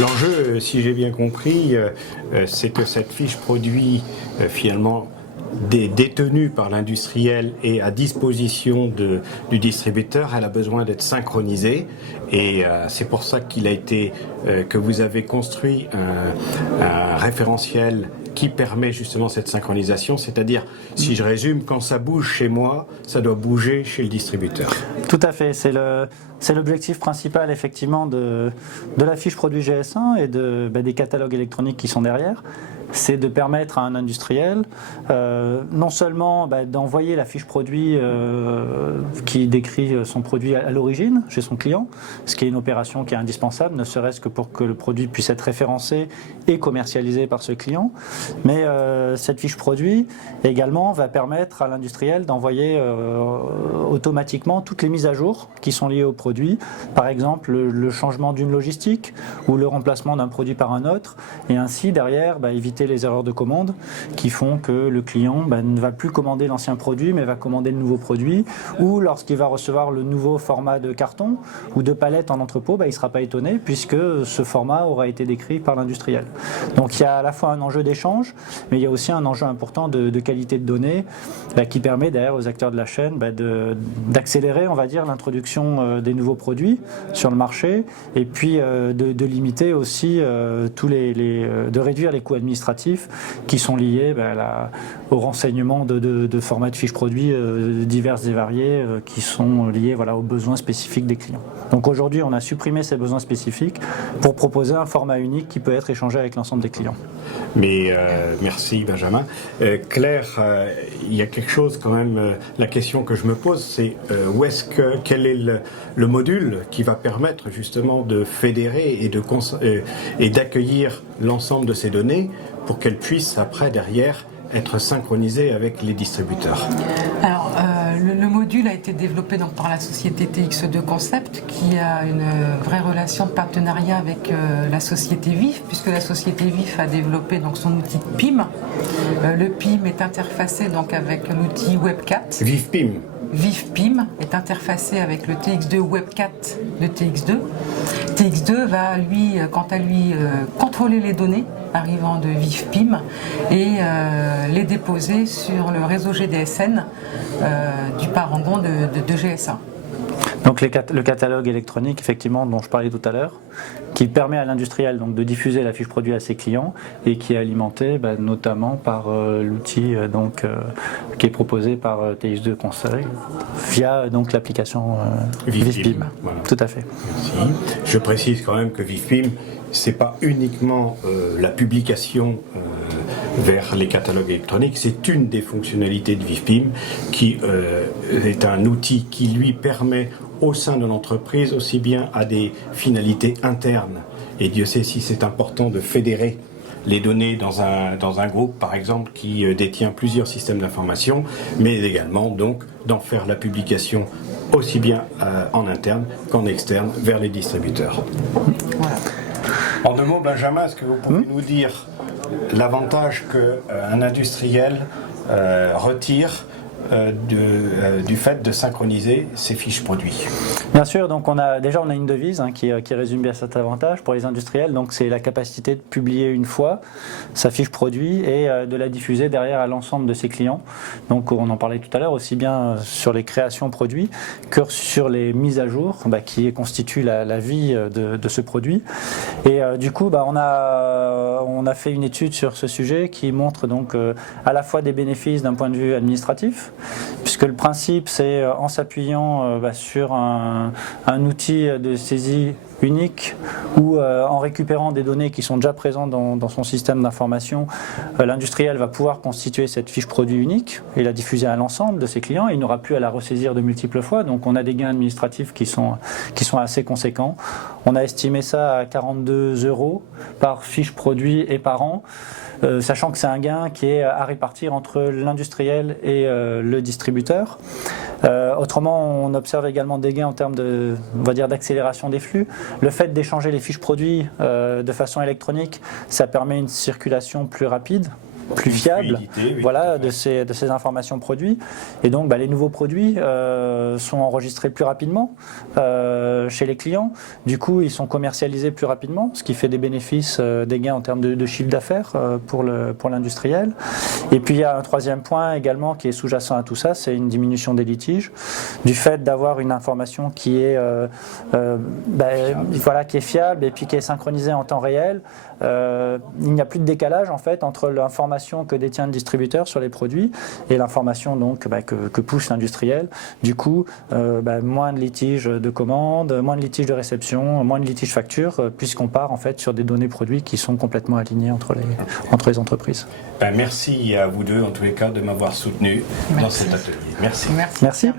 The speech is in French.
L'enjeu, si j'ai bien compris, c'est que cette fiche produit finalement détenue par l'industriel et à disposition du distributeur, elle a besoin d'être synchronisée et c'est pour ça que vous avez construit un référentiel qui permet justement cette synchronisation, c'est-à-dire, si je résume, quand ça bouge chez moi, ça doit bouger chez le distributeur. Tout à fait, c'est l'objectif principal effectivement de la fiche produit GS1 et des catalogues électroniques qui sont derrière. C'est de permettre à un industriel non seulement d'envoyer la fiche produit qui décrit son produit à l'origine chez son client, ce qui est une opération qui est indispensable, ne serait-ce que pour que le produit puisse être référencé et commercialisé par ce client, mais cette fiche produit également va permettre à l'industriel d'envoyer automatiquement toutes les mises à jour qui sont liées au produit, par exemple le changement d'une logistique ou le remplacement d'un produit par un autre, et ainsi derrière éviter les erreurs de commande qui font que le client ne va plus commander l'ancien produit mais va commander le nouveau produit, ou lorsqu'il va recevoir le nouveau format de carton ou de palette en entrepôt, il ne sera pas étonné puisque ce format aura été décrit par l'industriel. Donc il y a à la fois un enjeu d'échange, mais il y a aussi un enjeu important de qualité de données qui permet derrière aux acteurs de la chaîne d'accélérer, on va dire, l'introduction des nouveaux produits sur le marché, et puis de limiter aussi de réduire les coûts administratifs qui sont liés au renseignement de formats de fiches produits divers et variés qui sont liés aux besoins spécifiques des clients. Donc aujourd'hui, on a supprimé ces besoins spécifiques pour proposer un format unique qui peut être échangé avec l'ensemble des clients. Mais merci Benjamin. Claire, il y a quelque chose quand même, la question que je me pose, c'est quel est le module qui va permettre justement de fédérer et d'accueillir l'ensemble de ces données pour qu'elles puissent après derrière être synchronisées avec les distributeurs. Alors, le module a été développé par la société TX2 Concept, qui a une vraie relation de partenariat avec la société VIF, puisque la société VIF a développé son outil PIM. Le PIM est interfacé avec l'outil WebCat. VIF-PIM. VIF-PIM est interfacé avec le TX2 WebCat de TX2. TX2 va, quant à lui, contrôler les données arrivant de VIF-PIM et les déposer sur le réseau GDSN du parangon de GS1. Donc le catalogue électronique, effectivement, dont je parlais tout à l'heure, qui permet à l'industriel de diffuser la fiche produit à ses clients et qui est alimenté notamment par l'outil qui est proposé par TX2 Conseil via l'application VIF-PIM. Voilà. Tout à fait. Merci. Je précise quand même que VIF-PIM, c'est pas uniquement la publication vers les catalogues électroniques, c'est une des fonctionnalités de VIF-PIM qui est un outil qui lui permet au sein de l'entreprise aussi bien à des finalités internes, et Dieu sait si c'est important de fédérer les données dans un groupe par exemple qui détient plusieurs systèmes d'information, mais également donc d'en faire la publication aussi bien en interne qu'en externe vers les distributeurs. Voilà. En deux mots, Benjamin, est-ce que vous pouvez nous dire l'avantage qu'un industriel retire du fait de synchroniser ses fiches produits? Bien sûr, donc on a une devise qui résume bien cet avantage pour les industriels, donc c'est la capacité de publier une fois sa fiche produit et de la diffuser derrière à l'ensemble de ses clients. Donc on en parlait tout à l'heure, aussi bien sur les créations produits que sur les mises à jour qui constituent la vie de ce produit. Et du coup, on a fait une étude sur ce sujet qui montre donc à la fois des bénéfices d'un point de vue administratif, puisque le principe c'est en s'appuyant sur un outil de saisie unique ou en récupérant des données qui sont déjà présentes dans son système d'information, l'industriel va pouvoir constituer cette fiche produit unique et la diffuser à l'ensemble de ses clients. Il n'aura plus à la ressaisir de multiples fois, donc on a des gains administratifs qui sont assez conséquents. On a estimé ça à 42 € par fiche produit et par an. Sachant que c'est un gain qui est à répartir entre l'industriel et le distributeur. Autrement, on observe également des gains en termes d'accélération des flux. Le fait d'échanger les fiches produits de façon électronique, ça permet une circulation plus rapide plus fiable, fluidité, oui, voilà, tout à fait. de ces informations produits. Et donc les nouveaux produits sont enregistrés plus rapidement chez les clients. Du coup, ils sont commercialisés plus rapidement, ce qui fait des bénéfices, des gains en termes de chiffre d'affaires pour l'industriel. Et puis il y a un troisième point également qui est sous-jacent à tout ça, c'est une diminution des litiges, du fait d'avoir une information qui est, voilà, qui est fiable et puis qui est synchronisée en temps réel. Il n'y a plus de décalage en fait entre l'information que détient le distributeur sur les produits et l'information donc que pousse l'industriel. Du coup, moins de litiges de commande, moins de litiges de réception, moins de litiges facture, puisqu'on part en fait sur des données produits qui sont complètement alignées entre les entreprises. Merci à vous deux en tous les cas de m'avoir soutenu dans cet atelier. Merci. Merci.